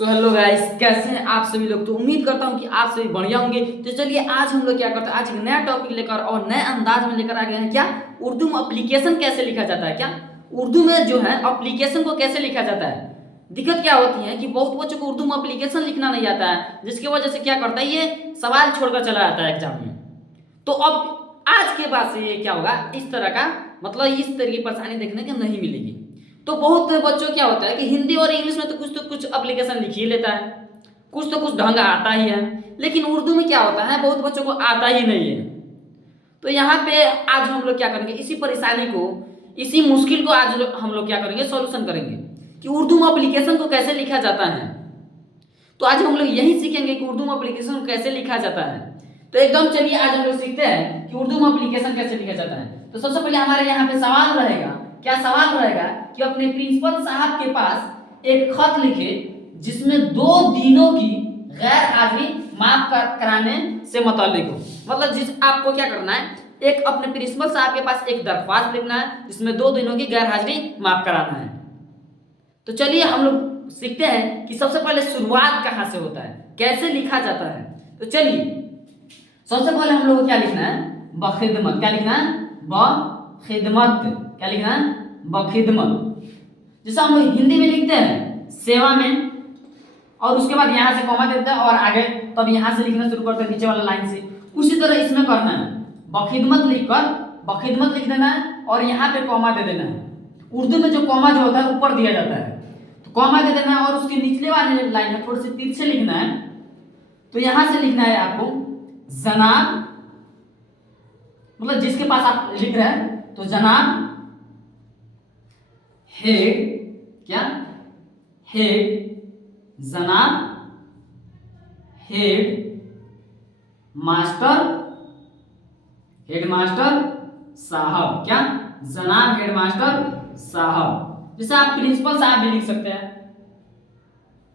So hello guys, कैसे हैं आप सभी लोग। तो उम्मीद करता हूं कि आप सभी बढ़िया होंगे। तो चलिए आज हम लोग क्या करते हैं, आज एक नया टॉपिक लेकर और नए अंदाज में लेकर आ गए हैं। क्या उर्दू में एप्लीकेशन कैसे लिखा जाता है, क्या उर्दू में जो है एप्लीकेशन को कैसे लिखा जाता है। दिक्कत क्या होती है कि बहुत बच्चों को उर्दू में एप्लीकेशन लिखना नहीं आता है, जिसकी वजह से क्या करता है, ये सवाल छोड़कर चला जाता है एग्जाम में। तो अब आज के बाद से ये क्या होगा, इस तरह का मतलब इस तरह की परेशानी देखने को नहीं मिलेगी। तो बहुत बच्चों क्या होता है कि हिंदी और इंग्लिश में तो कुछ एप्लीकेशन लिख ही लेता है, कुछ तो कुछ ढंग आता ही है, लेकिन उर्दू में क्या होता है बहुत बच्चों को आता ही नहीं है। तो यहाँ पे आज हम लोग क्या करेंगे, इसी परेशानी को, इसी मुश्किल को आज हम लोग क्या करेंगे, सॉल्यूशन करेंगे कि उर्दू में एप्लीकेशन को कैसे लिखा जाता है। तो आज हम लोग यही सीखेंगे कि उर्दू में एप्लीकेशन को कैसे लिखा जाता है। तो एकदम चलिए आज हम लोग सीखते हैं कि उर्दू में एप्लीकेशन कैसे लिखा जाता है। तो सबसे पहले हमारे यहाँ पे सवाल रहेगा, क्या सवाल रहेगा कि अपने प्रिंसिपल साहब के पास एक खत लिखे जिसमें 2 दिनों की गैर हाजिरी माफ कराने से मुताल्लिक हो। मतलब जिस आपको क्या करना है, एक अपने प्रिंसिपल साहब के पास एक दरख्वास्त लिखना है जिसमें 2 दिनों की गैर हाजिरी माफ कराना है। तो चलिए हम लोग सीखते हैं कि सबसे पहले शुरुआत कहाँ से होता है, कैसे लिखा जाता है। तो चलिए सबसे पहले हम लोग को क्या लिखना है, बखिदमत। क्या लिखना है, बखिदमत। क्या लिखना है, बखिदमत। जैसा हम लोग हिंदी में लिखते हैं सेवा में, और उसके बाद यहाँ से कॉमा देते हैं और आगे तब यहाँ से लिखना शुरू करते हैं नीचे वाला लाइन से। उसी तरह इसमें करना है, बखिदमत लिखकर बखिदमत लिख देना है और यहाँ पे कॉमा दे देना है। उर्दू में जो कॉमा जो होता है ऊपर दिया जाता है, तो कॉमा दे देना है और उसके निचले वाले लाइन में थोड़ी सी तिरछे लिखना है। तो यहाँ से लिखना है आपको जनाब, मतलब जिसके पास आप लिख रहे हैं, तो जनाब हेड, क्या हेड, जनाब हेड मास्टर, हेड मास्टर साहब। क्या, जनाब हेड मास्टर साहब। जैसे आप प्रिंसिपल साहब भी लिख सकते हैं,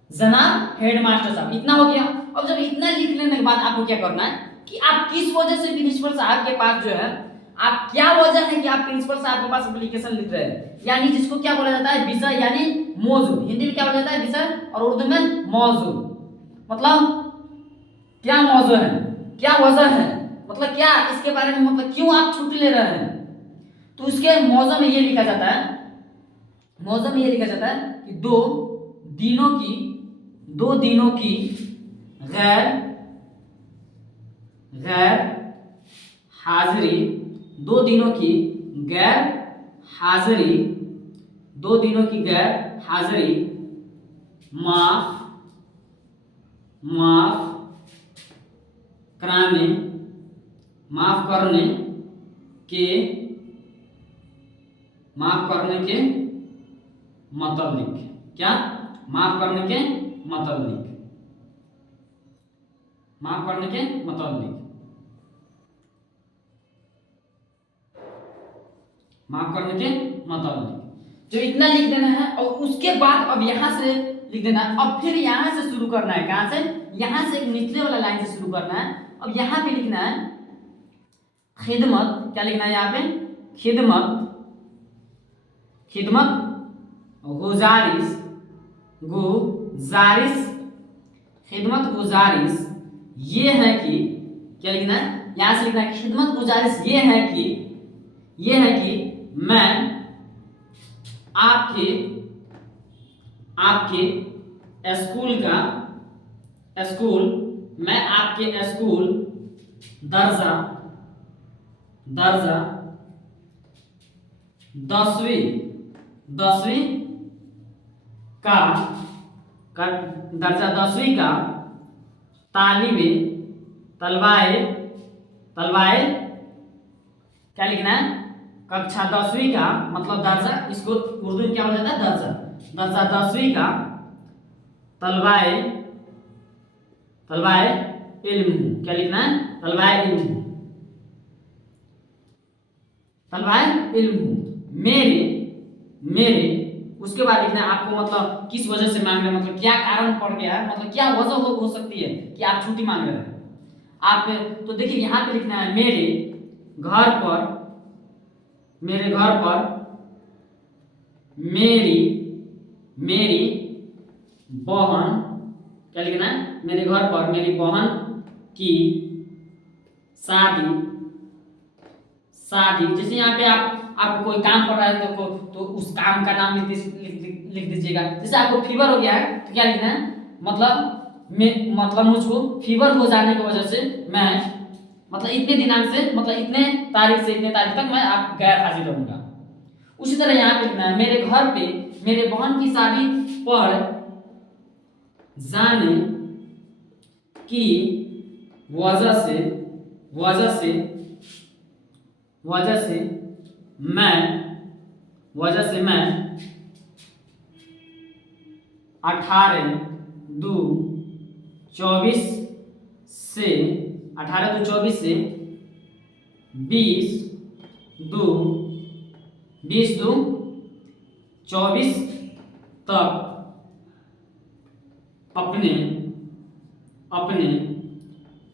जनाब हेड मास्टर साहब। इतना हो गया। अब जब इतना लिख लेने के बाद आपको क्या करना है कि आप किस वजह से प्रिंसिपल साहब के पास जो है, आप क्या वजह है कि आप प्रिंसिपल साहब के पास एप्लीकेशन लिख रहे हैं, यानी जिसको क्या बोला जाता है, विषय यानी मौजू। हिंदी में क्या बोला जाता है, विषय, और उर्दू में मौजू। मतलब क्या मौजू है, क्या वजह है, मतलब क्या इसके बारे में, मतलब क्यों आप छुट्टी ले रहे हैं। तो इसके मौजू में ये लिखा जाता है, मौजू में ये लिखा जाता है कि 2 दिनों की गैर हाजिरी, 2 दिनों की गैर हाजिरी, 2 दिनों की गैर हाजिरी माफ करने के मतलब। क्या, माफ करने के मतलब, माफ करने के मतलब, माफ करने के मतलब। जो इतना लिख देना है और उसके बाद अब यहां से लिख देना है। अब फिर यहां से शुरू करना है, कहां से, यहां से एक निचले वाला लाइन से शुरू करना है। अब यहां पे लिखना है खिदमत। क्या लिखना है यहाँ पे, खिदमत, खिदमत गुजारिश, खिदमत गुजारिश ये है कि, क्या लिखना है, यहां से लिखना है खिदमत गुजारिश ये है कि मैं आपके मैं आपके स्कूल दर्जा 10वीं का दर्जा 10वीं का तलवाए, क्या लिखना है, कक्षा 10वीं का, मतलब दर्जा, इसको उर्दू में क्या बोला जाता है, दर्जा 10वीं का तलवाए इल्म। क्या लिखना है, तलवाए इल्म मेरे। उसके बाद लिखना है आपको, मतलब किस वजह से मांग रहे हैं, मतलब क्या कारण पड़ गया है, मतलब क्या वजह हो सकती है कि आप छुट्टी मांग रहे हैं आप। तो देखिए यहाँ पे लिखना है मेरे घर पर मेरी बहन क्या लिखना है, मेरे घर पर मेरी बहन की शादी शादी जैसे यहाँ पे आपको कोई काम कर रहा है तो उस काम का नाम लिख दीजिएगा। जैसे आपको फीवर हो गया है तो क्या लिखना है, मतलब मुझको फीवर हो जाने की वजह से मैं मतलब इतने दिनांक से मतलब इतने तारीख से इतने तारीख तक मैं आप गैर हाजिर रहूंगा। उसी तरह यहाँ पे लिखना है, मेरे घर पे मेरे बहन की शादी पर जाने की वजह से मैं 18/2/24 से 20/2/24 तक अपने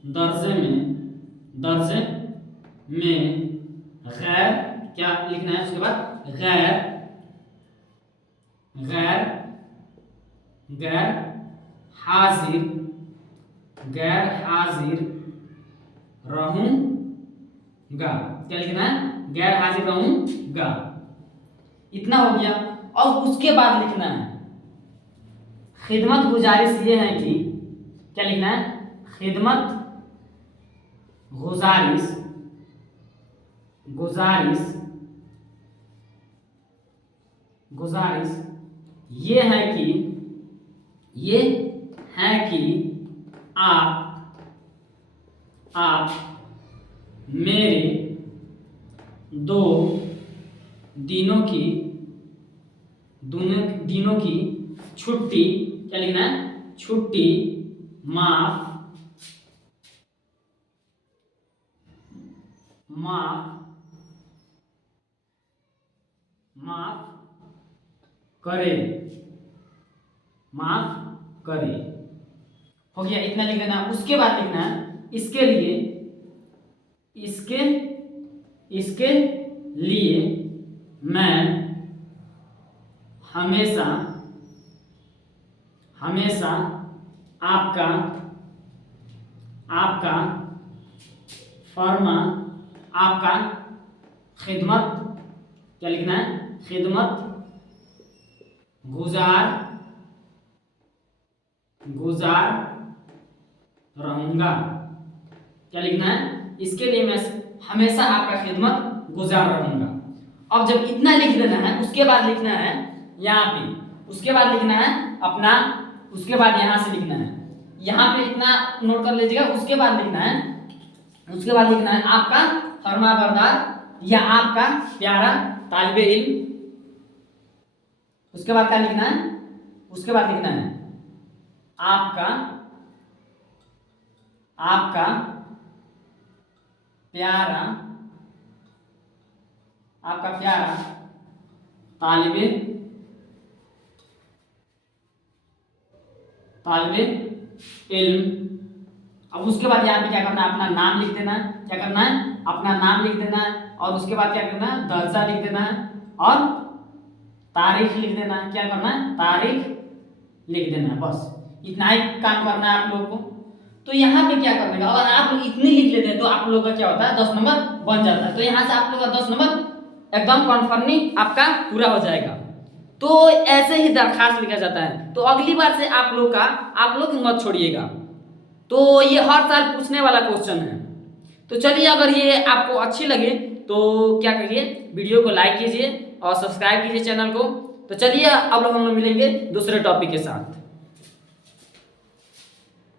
दर्जे में गैर क्या लिखना है, उसके बाद गैर हाजिर रहूंगा। क्या लिखना है, गैर हाजिर रहूंगा। इतना हो गया। और उसके बाद लिखना है खिदमत गुजारिश ये है कि क्या लिखना है, खिदमत गुजारिश ये है कि आप मेरे 2 दिनों की छुट्टी क्या लिखना है, छुट्टी माफ करे। हो गया, इतना लिख देना। उसके बाद लिखना है इसके लिए मैं हमेशा आपका खिदमत क्या लिखना है, खिदमत गुजार रहूंगा। क्या लिखना है, इसके लिए मैं हमेशा आपका खिदमत गुजार रहूंगा। अब जब इतना लिख देना है उसके बाद लिखना है यहाँ पे, उसके बाद लिखना है अपना, उसके बाद यहाँ से लिखना है, यहाँ पे इतना नोट कर लीजिएगा। उसके बाद लिखना है आपका फरमाबरदार या आपका प्यारा तालिबे इल्म। उसके बाद क्या लिखना है, उसके बाद लिखना है आपका प्यारा तालिबे इल्म। अब उसके बाद यहाँ पे क्या करना है, अपना नाम लिख देना है। क्या करना है, अपना नाम लिख देना है। और उसके बाद क्या करना है, दर्जा लिख देना है और तारीख लिख देना है। क्या करना है, तारीख लिख देना है। बस इतना ही काम करना है आप लोगों को। तो यहाँ पे क्या करना है, अगर आप लोग इतने लिख लेते हैं तो आप लोगों का क्या होता है, 10 नंबर बन जाता है। तो यहाँ से आप लोग का 10 नंबर एकदम कन्फर्मिंग आपका पूरा हो जाएगा। तो ऐसे ही दरखास्त लिखा जाता है। तो अगली बार से आप लोग मत छोड़िएगा। तो ये हर साल पूछने वाला क्वेश्चन है। तो चलिए, अगर ये आपको अच्छी लगे तो क्या करिए, वीडियो को लाइक कीजिए और सब्सक्राइब कीजिए चैनल को। तो चलिए अब हम लोग मिलेंगे दूसरे टॉपिक के साथ।